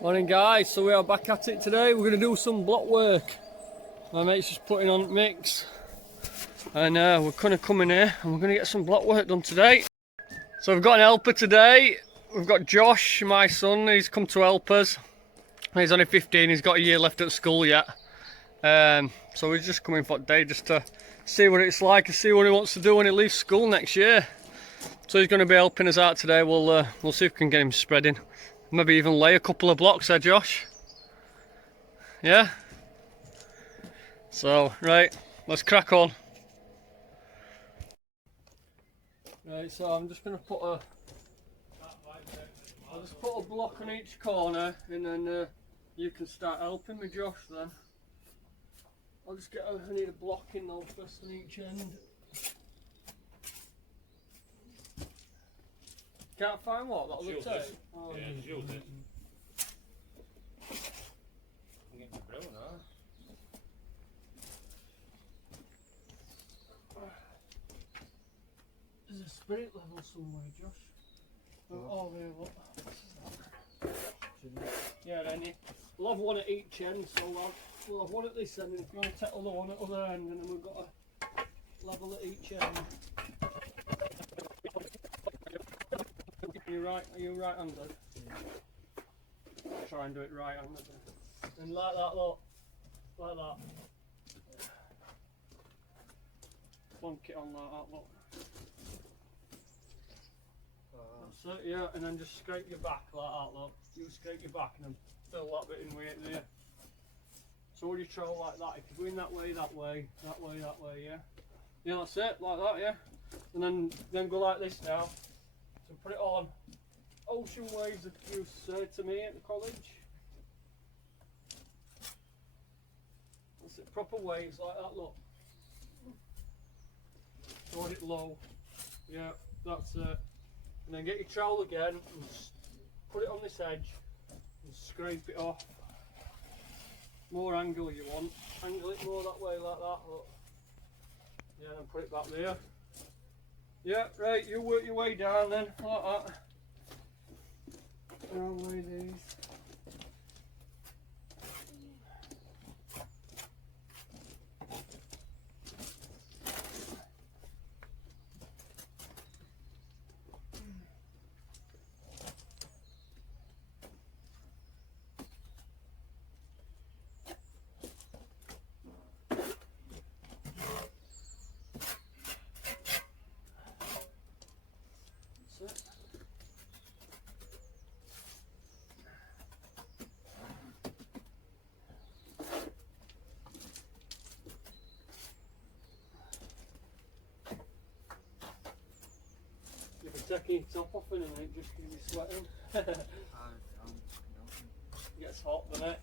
Morning guys, so we are back at it today. We're going to do some block work. My mate's just putting on mix and we're going to come in here and we're going to get some block work done today. So we've got an helper today. We've got Josh, my son, he's come to help us. He's only 15, he's got a year left at school yet. So we're just coming for today just to see what it's like and see what he wants to do when he leaves school next year. So he's going to be helping us out today. We'll see if we can get him spreading. Maybe even lay a couple of blocks there, Josh. Yeah? So, right, let's crack on. Right, so I'm just going to put a... I'll just put a block on each corner and then you can start helping me, Josh, then. I'll just get I need a block in though first on each end. Can't find what? That other tape? Oh, yeah, just use it. I'm getting the grill now. There's a spirit level somewhere, Josh. Oh, there, what? Yeah, then we'll have one at each end, so we'll have one at this end, and if you want to take the other one at the other end, and then we've got a level at each end. Are you right-handed? Yeah. Try and do it right-handed. And like that, look. Like that. Plonk it on like that, look. That's it, yeah, and then just scrape your back like that, look. You scrape your back and then fill that bit in weight there. So when you travel like that, if you're going that way, that way, that way, that way, yeah? Yeah, that's it, like that, yeah? And then go like this now. So put it on. Ocean waves that you said to me at the college. That's it, proper waves like that, look. Hold it low. Yeah, that's it. And then get your trowel again and put it on this edge and scrape it off. More angle you want. Angle it more that way like that, look. Yeah, then put it back there. Yeah, right, you work your way down then, like that. Down way these. Taking your top off in a minute just because you're sweating. It gets hot, doesn't it?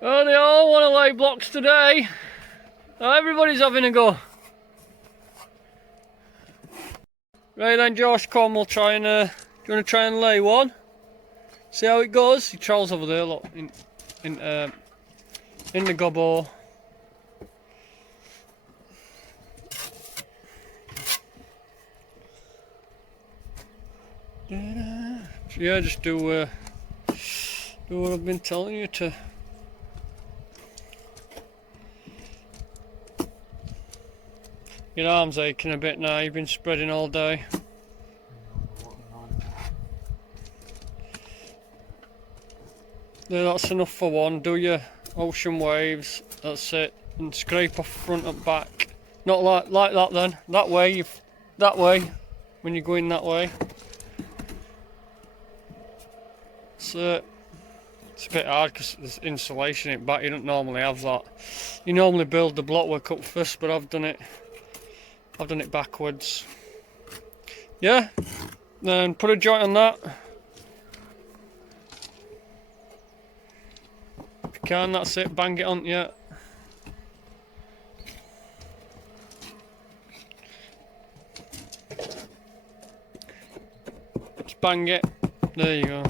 Oh, they all want to lay blocks today. Oh, everybody's having a go. Right then, Josh, come. We'll try and. Do you want to try and lay one? See how it goes. Your trowel's over there. Look, in the gobbo. Yeah, just do what I've been telling you to. Your arm's aching a bit now, you've been spreading all day. Yeah, that's enough for one. Do your ocean waves, that's it. And scrape off front and back. Not like that then. That way, when you're going that way. So it's a bit hard because there's insulation in it back. You don't normally have that. You normally build the blockwork up first, but I've done it backwards. Yeah, then put a joint on that. If you can, that's it, bang it on, yeah. Just bang it, there you go.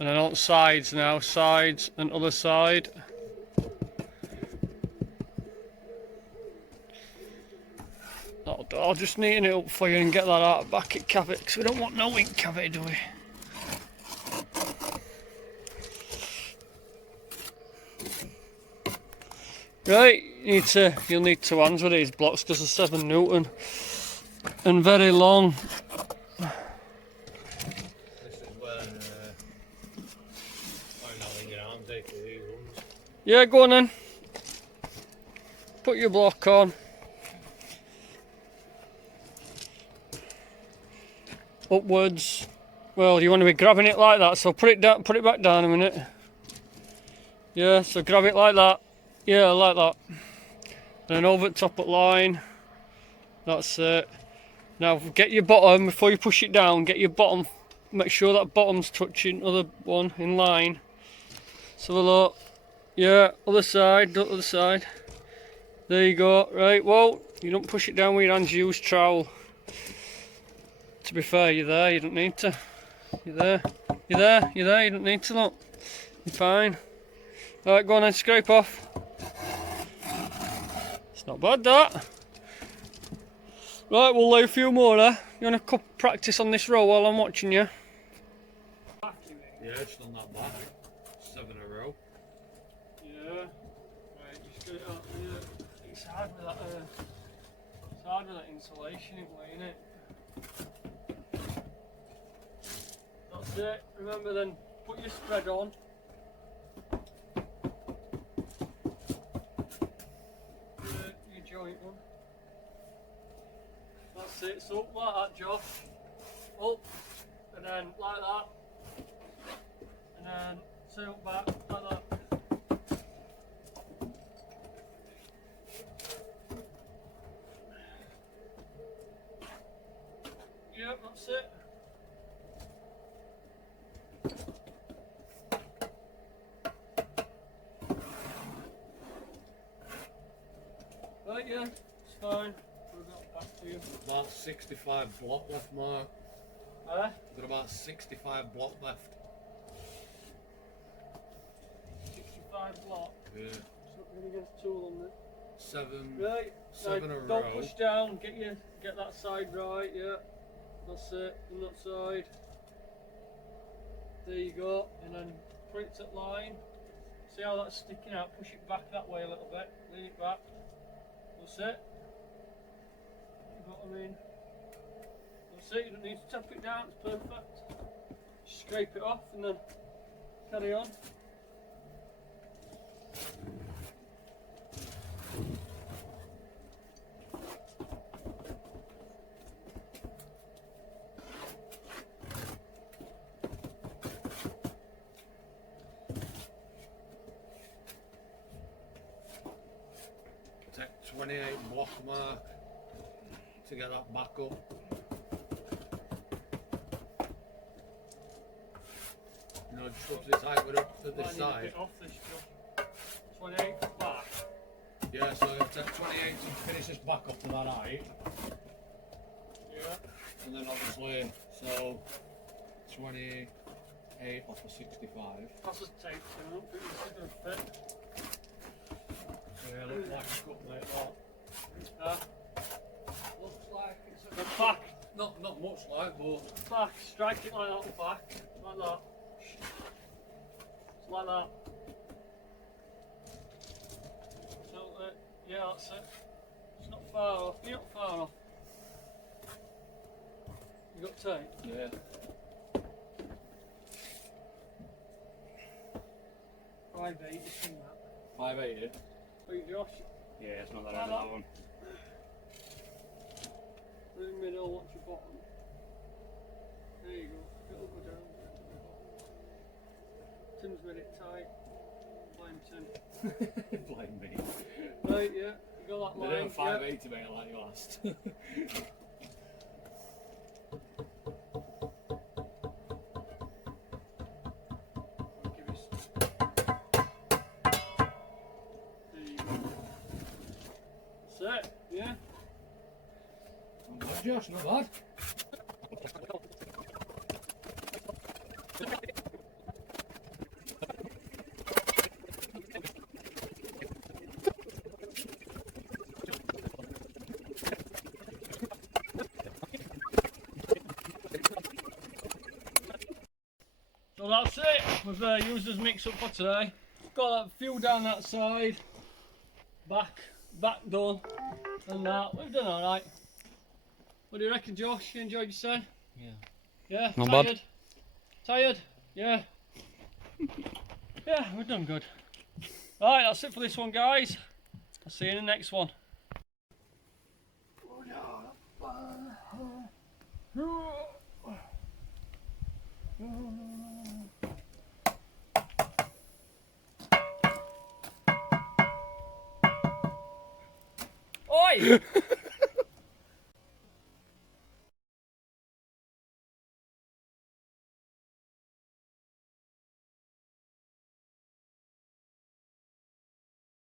And then on sides now, sides and other side. I'll just neaten it up for you and get that out of back at cavity, because we don't want no ink cavity, do we? Right, you'll need 2 hands with these blocks because they're 7 Newton and very long. This is when find out when your arms ache for these ones. Yeah, go on then. Put your block on. Upwards. Well, you want to be grabbing it like that, so put it down, put it back down a minute. Yeah, so grab it like that. Yeah, like that. Then over the top at line. That's it. Now get your bottom, before you push it down, get your bottom, make sure that bottom's touching other one in line. So have a look. Yeah, other side, other side. There you go. Right, well, you don't push it down with your hands, use trowel. To be fair, you're there, you don't need to. You're there, you don't need to, look. You're fine. Alright, go on then, scrape off. It's not bad, that. Right, we'll lay a few more, eh? You want to practice on this row while I'm watching you? Yeah, just on that back. 7 in a row. Yeah. Right, just get it up. Yeah. It's hard with that. It's hard with that insulation, ain't it? That's it. Remember then, put your spread on. Your joint one. That's it. So up like that, Josh. Up, and then like that, and then sail back like that. Yep, that's it. Right, yeah, it's fine. We'll get back to you. About 65 block left, Mark. Got about 65 block left. 65 block. Yeah. So we're gonna get 2 on there. 7. Right. 7 in a row. Don't push down. Get that side right. Yeah. That's it. On that side. There you go. And then put it at line. See how that's sticking out? Push it back that way a little bit. Lean it back. That's it. You know what I mean? That's it. You don't need to tap it down. It's perfect. Just scrape it off and then carry on. Take 28 block, Mark, to get that back up. You know, just up to this height, we're up to this side. Bit off this job. 28 back. Yeah, so it'll take 28 to finish this back up to that height. and then obviously, so 28 off of 65. That's just tape, so I don't think this is going to fit. Yeah, looks like a cut, mate. Looks like it's a The back, not much like, but back, strike it like that, back, like that. It's like that. So, yeah, that's it. It's not far off, you're not far off. You got tape? yeah. Five eight, you seen that? 580. Wait, Josh, Yeah, it's not that Like end of that one. in the middle, watch your bottom. There you go, it'll go down. Tim's made it tight. Blame Tim. Blame me. Right, yeah, you got that They line. didn't 580 mate like you asked. Give us. There you go. That's it, yeah. Not bad, Josh, not bad. So that's it, we've used as mix up for today. Got a few down that side, back done, and that. We've done alright. What do you reckon, Josh? You enjoyed yourself? Yeah. Yeah? Not tired? bad. Tired? Yeah. Yeah, we've done good. Right, that's it for this one, guys. I'll see you in the next one. Oi!